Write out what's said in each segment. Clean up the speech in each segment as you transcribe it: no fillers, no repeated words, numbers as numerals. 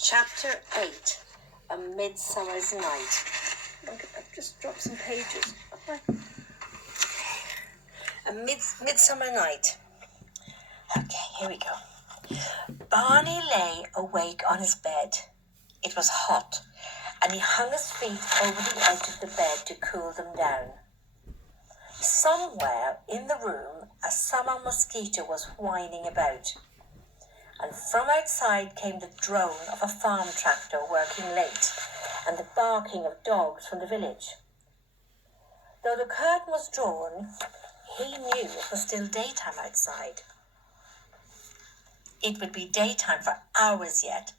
Chapter 8, A Midsummer's Night. Look, I've just dropped some pages. A Midsummer Night. Okay, here we go. Barney lay awake on his bed. It was hot, and he hung his feet over the edge of the bed to cool them down. Somewhere in the room, a summer mosquito was whining about, and from outside came the drone of a farm tractor working late and the barking of dogs from the village. Though the curtain was drawn, he knew it was still daytime outside. It would be daytime for hours yet,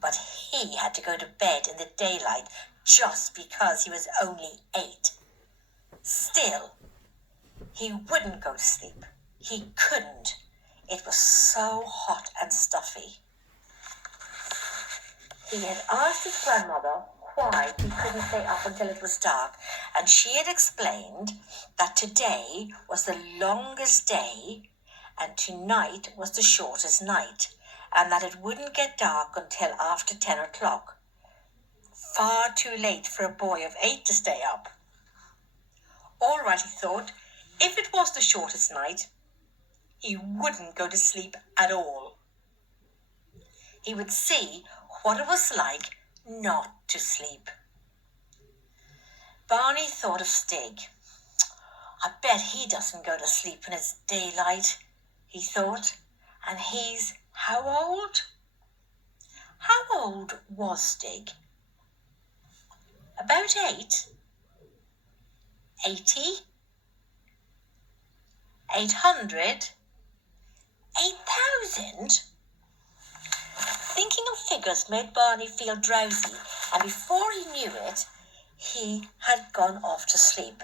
but he had to go to bed in the daylight just because he was only 8. Still, he wouldn't go to sleep. He couldn't. It was so hot and stuffy. He had asked his grandmother why he couldn't stay up until it was dark, and she had explained that today was the longest day and tonight was the shortest night, and that it wouldn't get dark until after 10 o'clock. Far too late for a boy of 8 to stay up. All right, he thought, if it was the shortest night, he wouldn't go to sleep at all. He would see what it was like not to sleep. Barney thought of Stig. I bet he doesn't go to sleep when it's daylight, he thought. And he's how old? How old was Stig? About 8? 80? 800? 8,000? Thinking of figures made Barney feel drowsy, and before he knew it, he had gone off to sleep.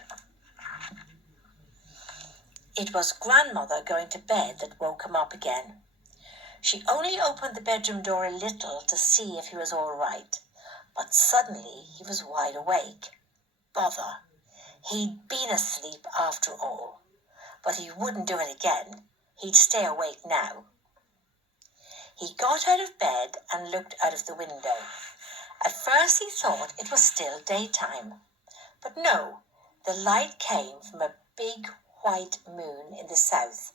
It was grandmother going to bed that woke him up again. She only opened the bedroom door a little to see if he was all right, but suddenly he was wide awake. Bother, he'd been asleep after all, but he wouldn't do it again. He'd stay awake now. He got out of bed and looked out of the window. At first he thought it was still daytime, but no, the light came from a big white moon in the south,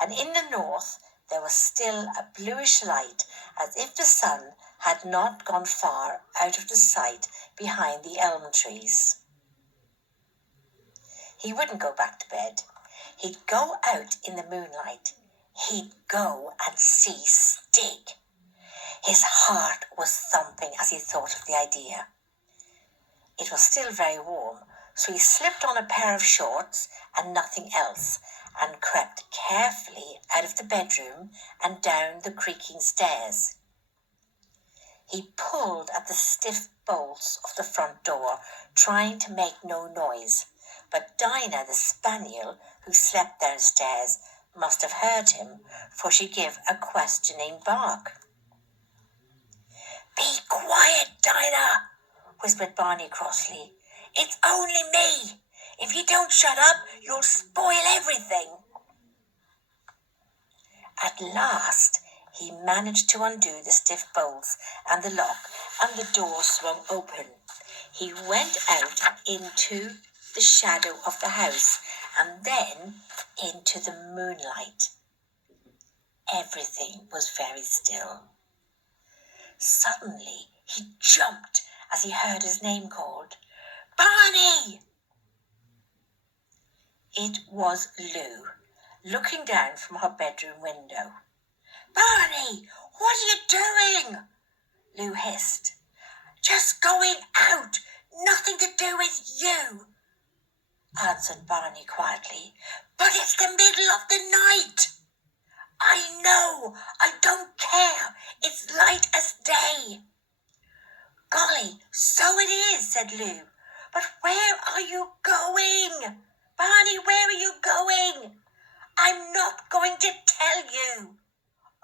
and in the north there was still a bluish light, as if the sun had not gone far out of the sight behind the elm trees. He wouldn't go back to bed. He'd go out in the moonlight. He'd go and see Stig. His heart was thumping as he thought of the idea. It was still very warm, so he slipped on a pair of shorts and nothing else, and crept carefully out of the bedroom and down the creaking stairs. He pulled at the stiff bolts of the front door, trying to make no noise, but Dinah, the spaniel, who slept downstairs, must have heard him, for she gave a questioning bark. "Be quiet, Dinah," whispered Barney crossly. "It's only me. If you don't shut up, you'll spoil everything." At last, he managed to undo the stiff bolts and the lock, and the door swung open. He went out into the shadow of the house and then into the moonlight. Everything was very still. Suddenly, he jumped as he heard his name called. "Barney!" It was Lou, looking down from her bedroom window. "Barney, what are you doing?" Lou hissed. "Just going out. Nothing to do with you," answered Barney quietly. "But it's the middle of the night." "I know. I don't care. It's light as day." "Golly, so it is," said Lou. "But where are you going? Barney, where are you going?" "I'm not going to tell you."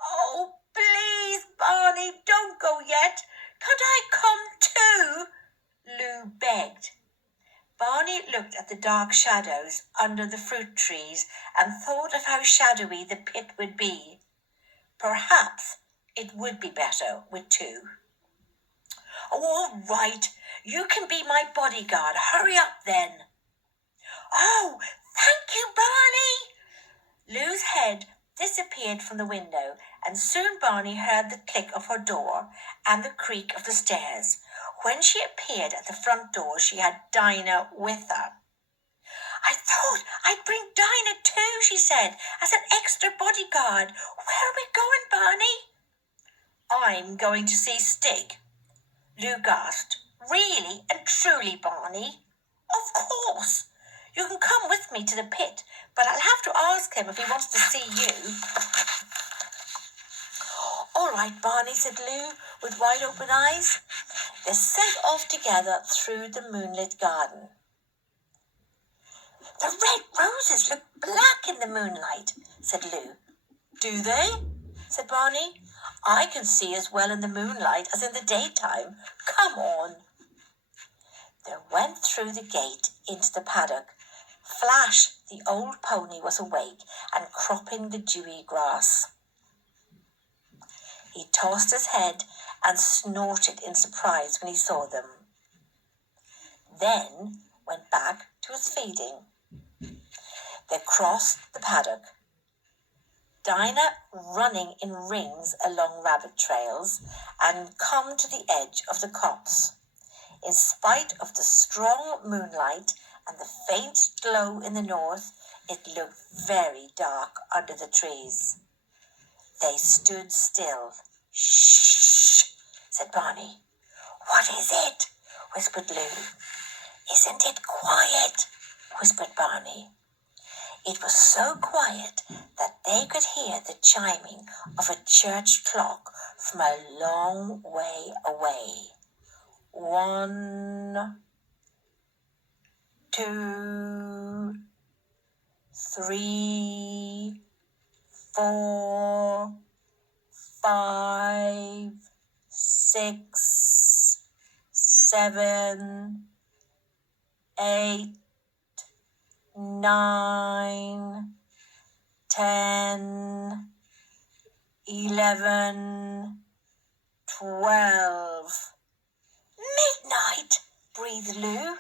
"Oh, please, Barney, don't go yet. Can't I come too?" Lou begged. Barney looked at the dark shadows under the fruit trees and thought of how shadowy the pit would be. Perhaps it would be better with 2. All right, you can be my bodyguard. Hurry up then. Oh, thank you, Barney. Lou's head disappeared from the window, and soon Barney heard the click of her door and the creak of the stairs. When she appeared at the front door, she had Dinah with her. I thought I'd bring Dinah too, she said, as an extra bodyguard. Where are we going, Barney? I'm going to see Stig. Lou gasped. Really and truly, Barney? Of course. You can come with me to the pit, but I'll have to ask him if he wants to see you. All right, Barney, said Lou, with wide open eyes. They set off together through the moonlit garden. The red roses look black in the moonlight, said Lou. Do they? Said Barney. I can see as well in the moonlight as in the daytime. Come on. They went through the gate into the paddock. Flash, the old pony, was awake and cropping the dewy grass. He tossed his head and snorted in surprise when he saw them. Then went back to his feeding. They crossed the paddock. Dinah running in rings along rabbit trails and come to the edge of the copse. In spite of the strong moonlight and the faint glow in the north, it looked very dark under the trees. They stood still. Shh, said Barney. What is it? Whispered Lou. Isn't it quiet? Whispered Barney. It was so quiet that they could hear the chiming of a church clock from a long way away. 1, 2, 3, 4, 5, 6, 7, 8, 9, 10, 11, 12. Midnight, breathed Lou.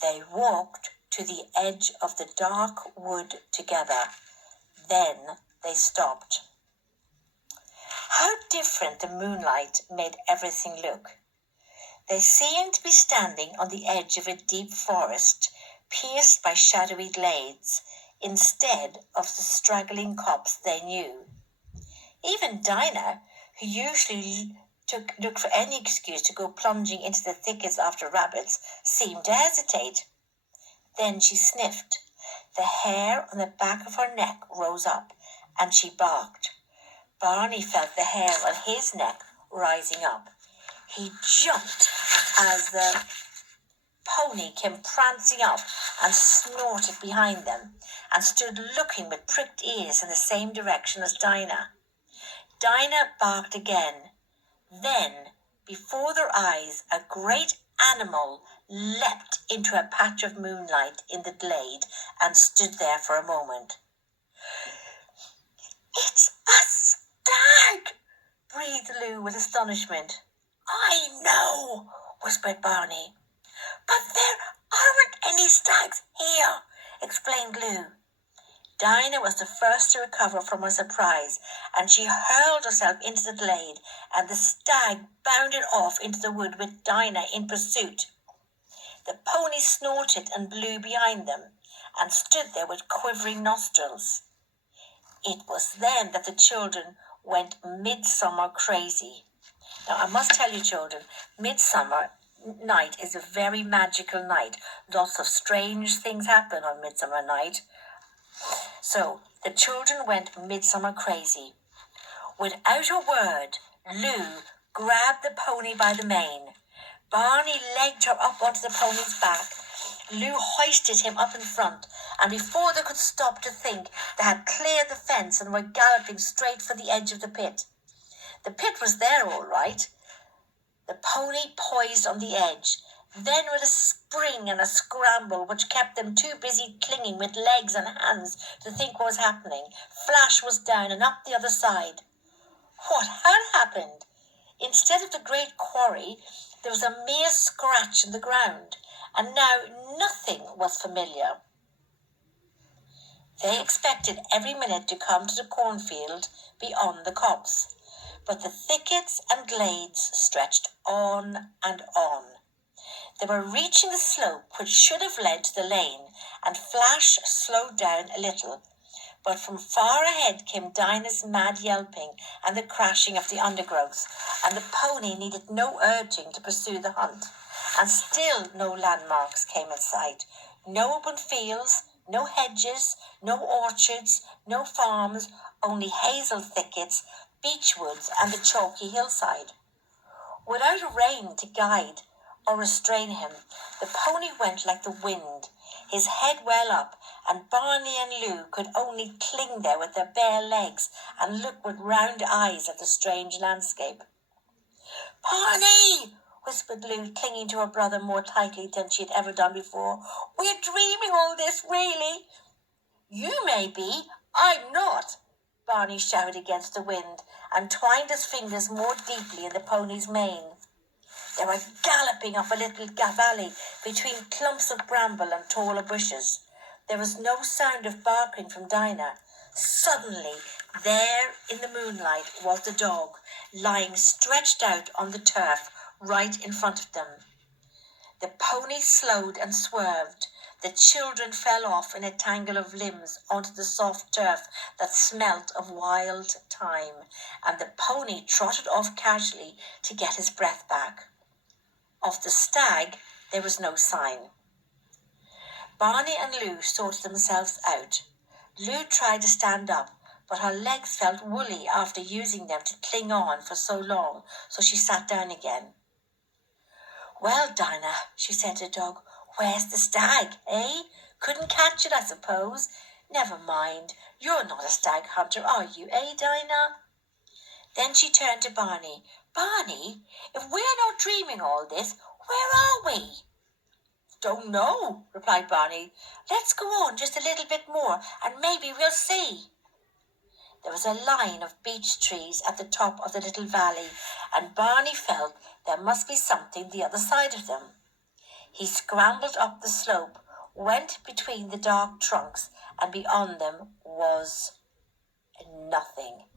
They walked to the edge of the dark wood together. Then they stopped. How different the moonlight made everything look. They seemed to be standing on the edge of a deep forest, pierced by shadowy glades, instead of the straggling copse they knew. Even Dinah, who usually looked for any excuse to go plunging into the thickets after rabbits, seemed to hesitate. Then she sniffed. The hair on the back of her neck rose up, and she barked. Barney felt the hair on his neck rising up. He jumped as the pony came prancing up and snorted behind them, and stood looking with pricked ears in the same direction as Dinah. Dinah barked again. Then, before their eyes, a great animal leapt into a patch of moonlight in the glade and stood there for a moment. It's a stag, breathed Lou with astonishment. I know, whispered Barney. But there aren't any stags here, explained Lou. Dinah was the first to recover from her surprise, and she hurled herself into the glade, and the stag bounded off into the wood with Dinah in pursuit. The pony snorted and blew behind them, and stood there with quivering nostrils. It was then that the children went midsummer crazy. Now, I must tell you, children, midsummer night is a very magical night. Lots of strange things happen on midsummer night. So the children went midsummer crazy. Without a word, Lou grabbed the pony by the mane. Barney legged her up onto the pony's back. Lou hoisted him up in front, and before they could stop to think, they had cleared the fence and were galloping straight for the edge of the pit. The pit was there all right. The pony poised on the edge. Then with a spring and a scramble which kept them too busy clinging with legs and hands to think what was happening, Flash was down and up the other side. What had happened? Instead of the great quarry, there was a mere scratch in the ground, and now nothing was familiar. They expected every minute to come to the cornfield beyond the copse, but the thickets and glades stretched on and on. They were reaching the slope which should have led to the lane, and Flash slowed down a little. But from far ahead came Dinah's mad yelping and the crashing of the undergrowth, and the pony needed no urging to pursue the hunt. And still no landmarks came in sight. No open fields, no hedges, no orchards, no farms, only hazel thickets, beech woods, and the chalky hillside. Without a rein to guide or restrain him, the pony went like the wind, his head well up, and Barney and Lou could only cling there with their bare legs and look with round eyes at the strange landscape. "Barney!" whispered Lou, clinging to her brother more tightly than she had ever done before. "We're dreaming all this, really." "You may be, I'm not," Barney shouted against the wind, and twined his fingers more deeply in the pony's mane. They were galloping up a little valley between clumps of bramble and taller bushes. There was no sound of barking from Dinah. Suddenly, there in the moonlight was the dog, lying stretched out on the turf right in front of them. The pony slowed and swerved. The children fell off in a tangle of limbs onto the soft turf that smelt of wild thyme, and the pony trotted off casually to get his breath back. Of the stag, there was no sign. Barney and Lou sorted themselves out. Lou tried to stand up, but her legs felt woolly after using them to cling on for so long, so she sat down again. "Well, Dinah," she said to the dog, "where's the stag, eh? Couldn't catch it, I suppose. Never mind, you're not a stag hunter, are you, eh, Dinah?" Then she turned to Barney. "Barney, if we're not dreaming all this, where are we?" "Don't know," replied Barney. "Let's go on just a little bit more, and maybe we'll see." There was a line of beech trees at the top of the little valley, and Barney felt there must be something the other side of them. He scrambled up the slope, went between the dark trunks, and beyond them was nothing.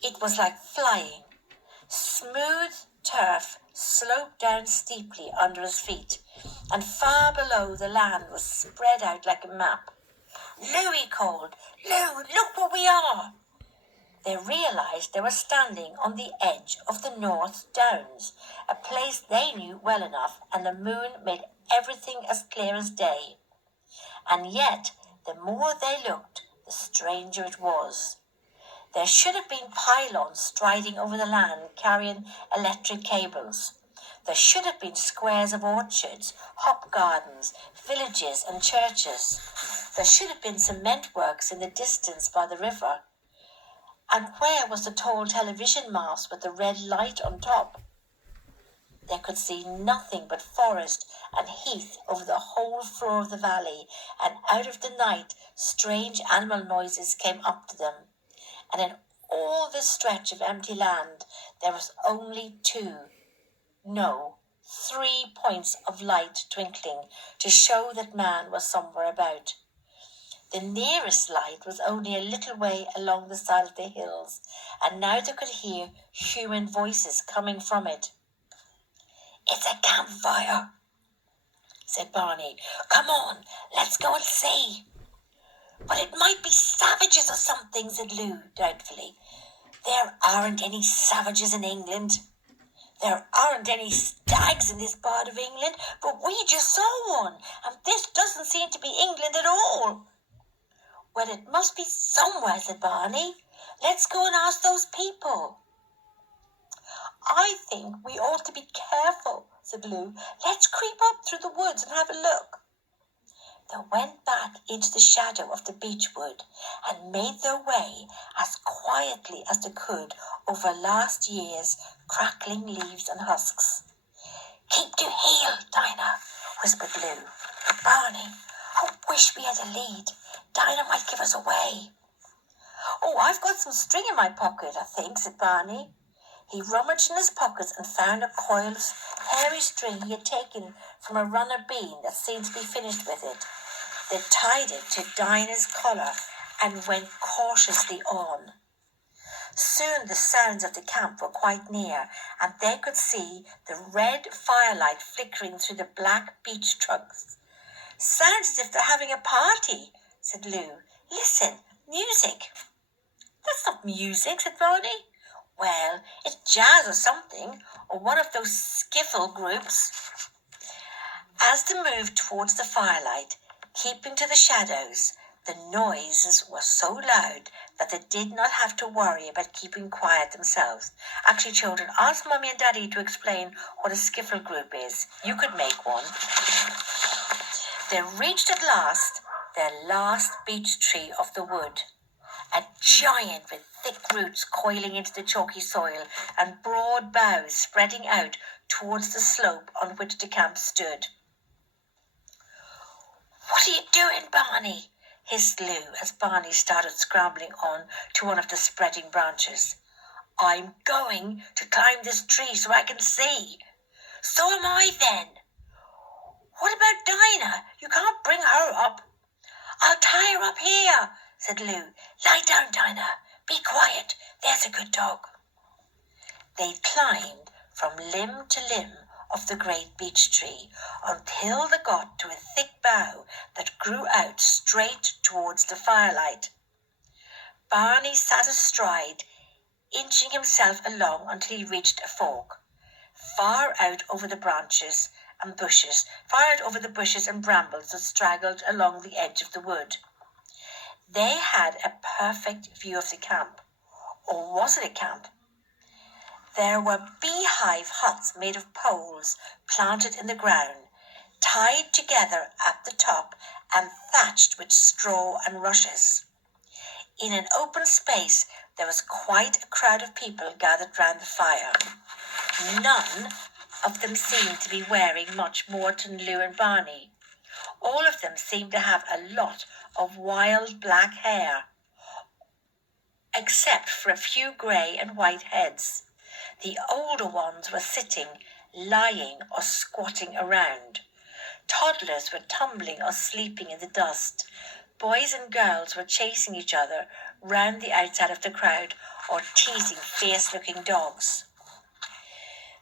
It was like flying. Smooth turf sloped down steeply under his feet, and far below the land was spread out like a map. "Lou," he called, "Lou, look where we are." They realized they were standing on the edge of the North Downs, a place they knew well enough, and the moon made everything as clear as day. And yet, the more they looked, the stranger it was. There should have been pylons striding over the land carrying electric cables. There should have been squares of orchards, hop gardens, villages and churches. There should have been cement works in the distance by the river. And where was the tall television mast with the red light on top? They could see nothing but forest and heath over the whole floor of the valley, and out of the night strange animal noises came up to them. And in all this stretch of empty land there was only three points of light twinkling to show that man was somewhere about. The nearest light was only a little way along the side of the hills, and now they could hear human voices coming from it. "It's a campfire," said Barney. "Come on, let's go and see." "But it might be savages or something," said Lou doubtfully. "There aren't any savages in England." "There aren't any stags in this part of England, but we just saw one, and this doesn't seem to be England at all." "Well, it must be somewhere," said Barney. "Let's go and ask those people." "I think we ought to be careful," said Lou. "Let's creep up through the woods and have a look." They went back into the shadow of the beech wood and made their way as quietly as they could over last year's crackling leaves and husks. "Keep to heel, Dinah," whispered Lou. "Barney, I wish we had a lead. Dinah might give us away." "Oh, I've got some string in my pocket, I think," said Barney. He rummaged in his pockets and found a coil of hairy string he had taken from a runner bean that seemed to be finished with it. They tied it to Dinah's collar and went cautiously on. Soon the sounds of the camp were quite near, and they could see the red firelight flickering through the black beech trunks. "Sounds as if they're having a party," said Lou. "Listen, music." "That's not music," said Barney. "Well, it's jazz or something, or one of those skiffle groups." As they moved towards the firelight, keeping to the shadows, the noises were so loud that they did not have to worry about keeping quiet themselves. Actually, children, ask Mummy and Daddy to explain what a skiffle group is. You could make one. They reached at last their last beech tree of the wood, a giant with thick roots coiling into the chalky soil and broad boughs spreading out towards the slope on which the camp stood. "What are you doing, Barney?" hissed Lou as Barney started scrambling on to one of the spreading branches. "I'm going to climb this tree so I can see." "So am I then." "What about Dinah? You can't bring her up." "I'll tie her up here," said Lou. "Lie down, Dinah. Be quiet. There's a good dog." They climbed from limb to limb of the great beech tree until they got to a thick bough that grew out straight towards the firelight. Barney sat astride, inching himself along until he reached a fork, far out over the bushes and brambles that straggled along the edge of the wood. They had a perfect view of the camp. Or was it a camp? There were beehive huts made of poles planted in the ground, tied together at the top and thatched with straw and rushes. In an open space there was quite a crowd of people gathered round the fire. None of them seemed to be wearing much more than Lou and Barney. All of them seemed to have a lot of wild black hair, except for a few grey and white heads. The older ones were sitting, lying, or squatting around. Toddlers were tumbling or sleeping in the dust. Boys and girls were chasing each other round the outside of the crowd or teasing fierce-looking dogs.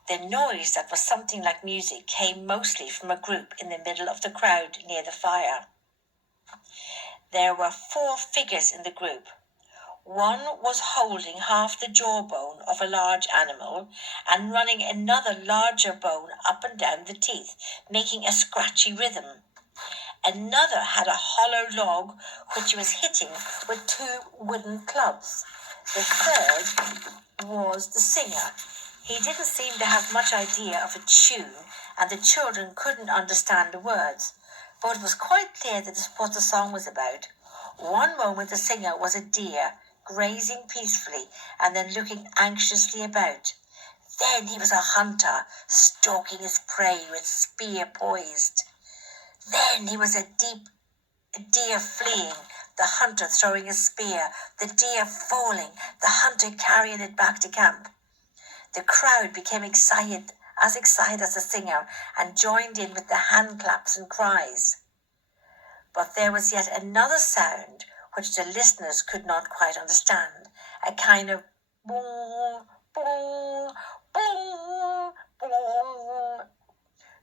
The noise that was something like music came mostly from a group in the middle of the crowd near the fire. There were 4 figures in the group. One was holding half the jawbone of a large animal and running another larger bone up and down the teeth, making a scratchy rhythm. Another had a hollow log which he was hitting with 2 wooden clubs. The third was the singer. He didn't seem to have much idea of a tune, and the children couldn't understand the words, but it was quite clear that this was what the song was about. One moment the singer was a deer, grazing peacefully and then looking anxiously about. Then he was a hunter, stalking his prey with spear poised. Then he was a deer fleeing, the hunter throwing a spear, the deer falling, the hunter carrying it back to camp. The crowd became as excited as the singer, and joined in with the hand claps and cries. But there was yet another sound which the listeners could not quite understand, a kind of boom, boom, boom, boom.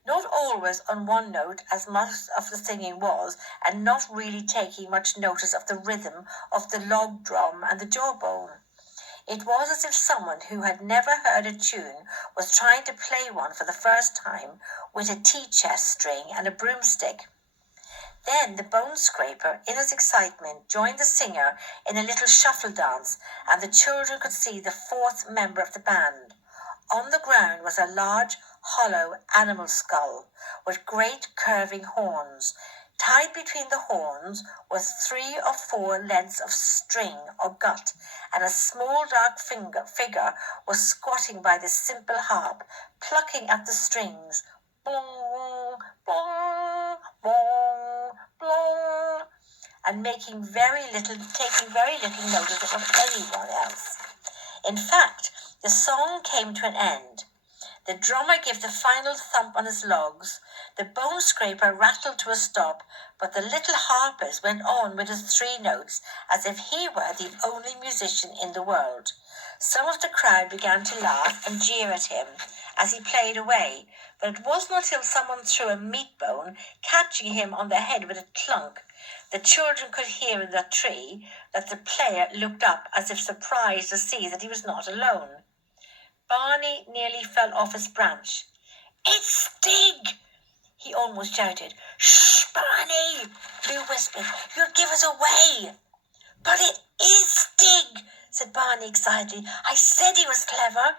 Not always on one note, as much of the singing was, and not really taking much notice of the rhythm of the log drum and the jawbone. It was as if someone who had never heard a tune was trying to play one for the first time with a tea chest string and a broomstick. Then the bone scraper, in his excitement, joined the singer in a little shuffle dance, and the children could see the 4th member of the band. On the ground was a large, hollow animal skull with great curving horns. Tied between the horns was 3 or 4 lengths of string or gut, and a small dark figure was squatting by the simple harp, plucking at the strings. Blong, blong, blong, blong, and taking very little notice of anyone else. In fact, The song came to an end. The drummer gave the final thump on his logs, the bone scraper rattled to a stop, but the little harpist went on with his 3 notes as if he were the only musician in the world. Some of the crowd began to laugh and jeer at him as he played away, but it wasn't until someone threw a meat bone, catching him on the head with a clunk, the children could hear in the tree, that the player looked up as if surprised to see that he was not alone. Barney nearly fell off his branch. "It's Stig!" he almost shouted. "Shh, Barney!" Lou whispered. "You'll give us away." "But it is Stig," said Barney excitedly. "I said he was clever.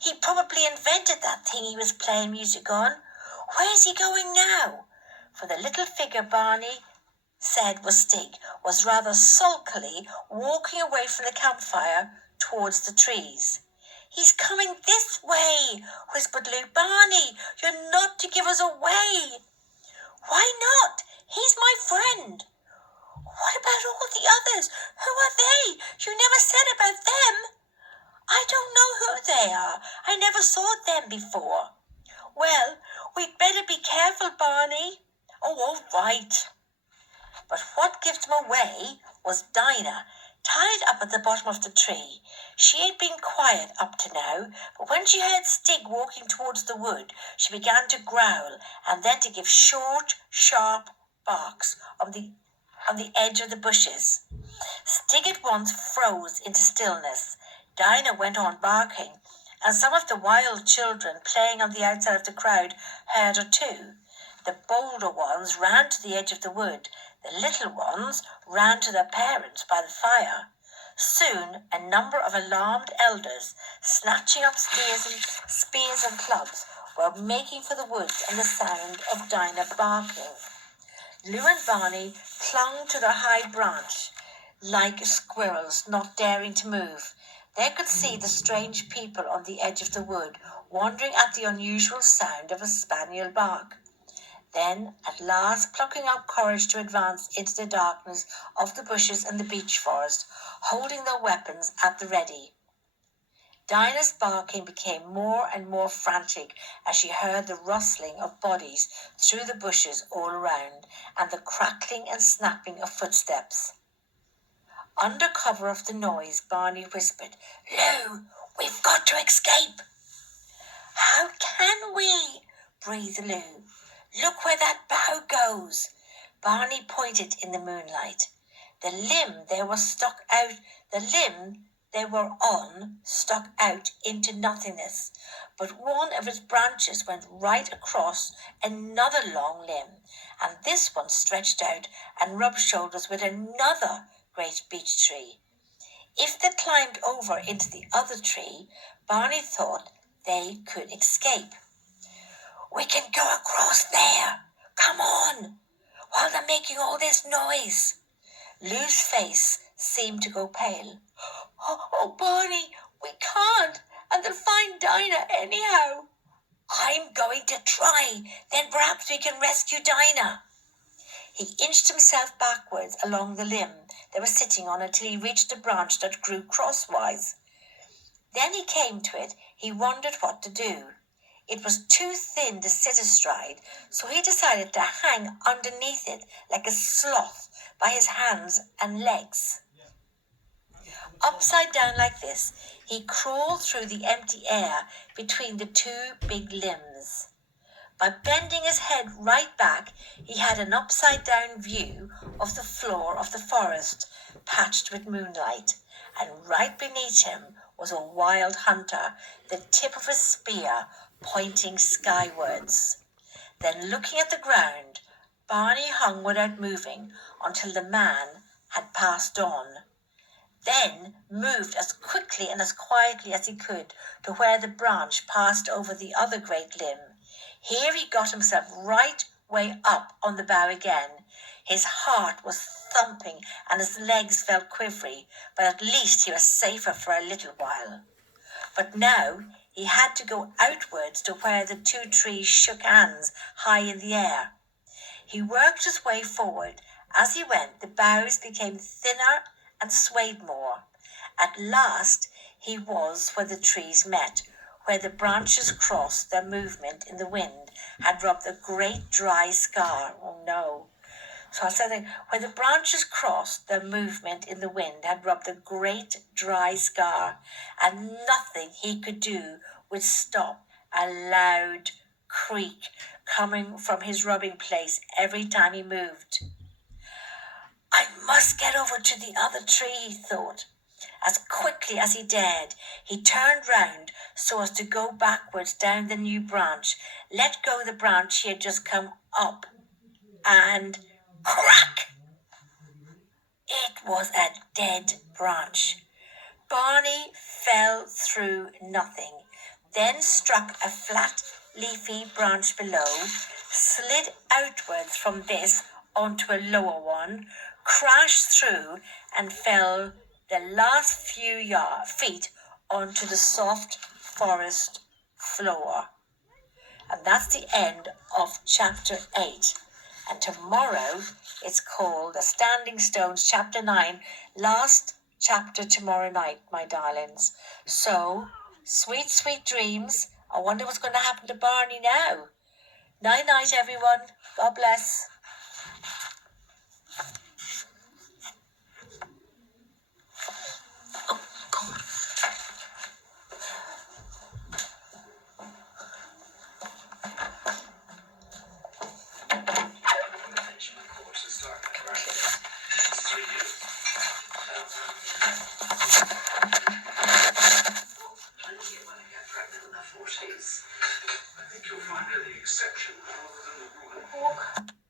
He probably invented that thing he was playing music on. Where's he going now?" For the little figure Barney said was Stig was rather sulkily walking away from the campfire towards the trees. "He's coming this way," whispered Lou. "Barney, you're not to give us away." "Why not? He's my friend." "What about all the others? Who are they? You never said about them." "I don't know who they are. I never saw them before." "Well, we'd better be careful, Barney." "Oh, all right." But what gave them away was Dinah, tied up at the bottom of the tree. She had been quiet up to now, but when she heard Stig walking towards the wood, she began to growl and then to give short, sharp barks on the edge of the bushes. Stig at once froze into stillness. Dinah went on barking, and some of the wild children playing on the outside of the crowd heard her too. The bolder ones ran to the edge of the wood. The little ones ran to their parents by the fire. Soon a number of alarmed elders, snatching up spears and clubs, were making for the woods on the sound of Dinah barking. Lou and Barney clung to their high branch like squirrels, not daring to move. They could see the strange people on the edge of the wood, wondering at the unusual sound of a spaniel bark. Then, at last, plucking up courage to advance into the darkness of the bushes and the beech forest, holding their weapons at the ready. Dinah's barking became more and more frantic as she heard the rustling of bodies through the bushes all around and the crackling and snapping of footsteps. Under cover of the noise, Barney whispered, "Lou, we've got to escape." "How can we?" breathed Lou. "Look where that bough goes." Barney pointed in the moonlight. The limb they were on stuck out into nothingness, but one of its branches went right across another long limb, and this one stretched out and rubbed shoulders with another great beech tree. If they climbed over into the other tree, Barney thought they could escape. "We can go across there. Come on, while they're making all this noise." Lou's face seemed to go pale. Oh, Barney, we can't, and they'll find Dinah anyhow." "I'm going to try. Then perhaps we can rescue Dinah." He inched himself backwards along the limb they were sitting on until he reached a branch that grew crosswise. Then he came to it. He wondered what to do. It was too thin to sit astride, so he decided to hang underneath it like a sloth by his hands and legs. Upside down like this, he crawled through the empty air between the 2 big limbs. By bending his head right back, he had an upside-down view of the floor of the forest, patched with moonlight, and right beneath him was a wild hunter, the tip of his spear pointing skywards. Then, looking at the ground, Barney hung without moving until the man had passed on, then moved as quickly and as quietly as he could to where the branch passed over the other great limb. Here he got himself right way up on the bough again. His heart was thumping and his legs felt quivery, but at least he was safer for a little while. But now he had to go outwards to where the 2 trees shook hands high in the air. He worked his way forward. As he went, the boughs became thinner and swayed more. At last he was where the trees met, where the branches crossed, their movement in the wind had rubbed a great dry scar. Oh no. So I said, where the branches crossed, their movement in the wind had rubbed a great dry scar, and nothing he could do would stop a loud creak coming from his rubbing place every time he moved. I must get over to the other tree, he thought. As quickly as he dared, he turned round so as to go backwards down the new branch, let go the branch he had just come up, and crack! It was a dead branch. Barney fell through nothing, then struck a flat, leafy branch below, slid outwards from this onto a lower one, crashed through, and fell the last few feet onto the soft forest floor. And that's the end of chapter 8. And tomorrow it's called The Standing Stones, chapter 9, last chapter tomorrow night, my darlings. So, sweet, sweet dreams. I wonder what's going to happen to Barney now. Night-night, everyone. God bless. Oh, God. I think you'll find her the exception rather than the rule.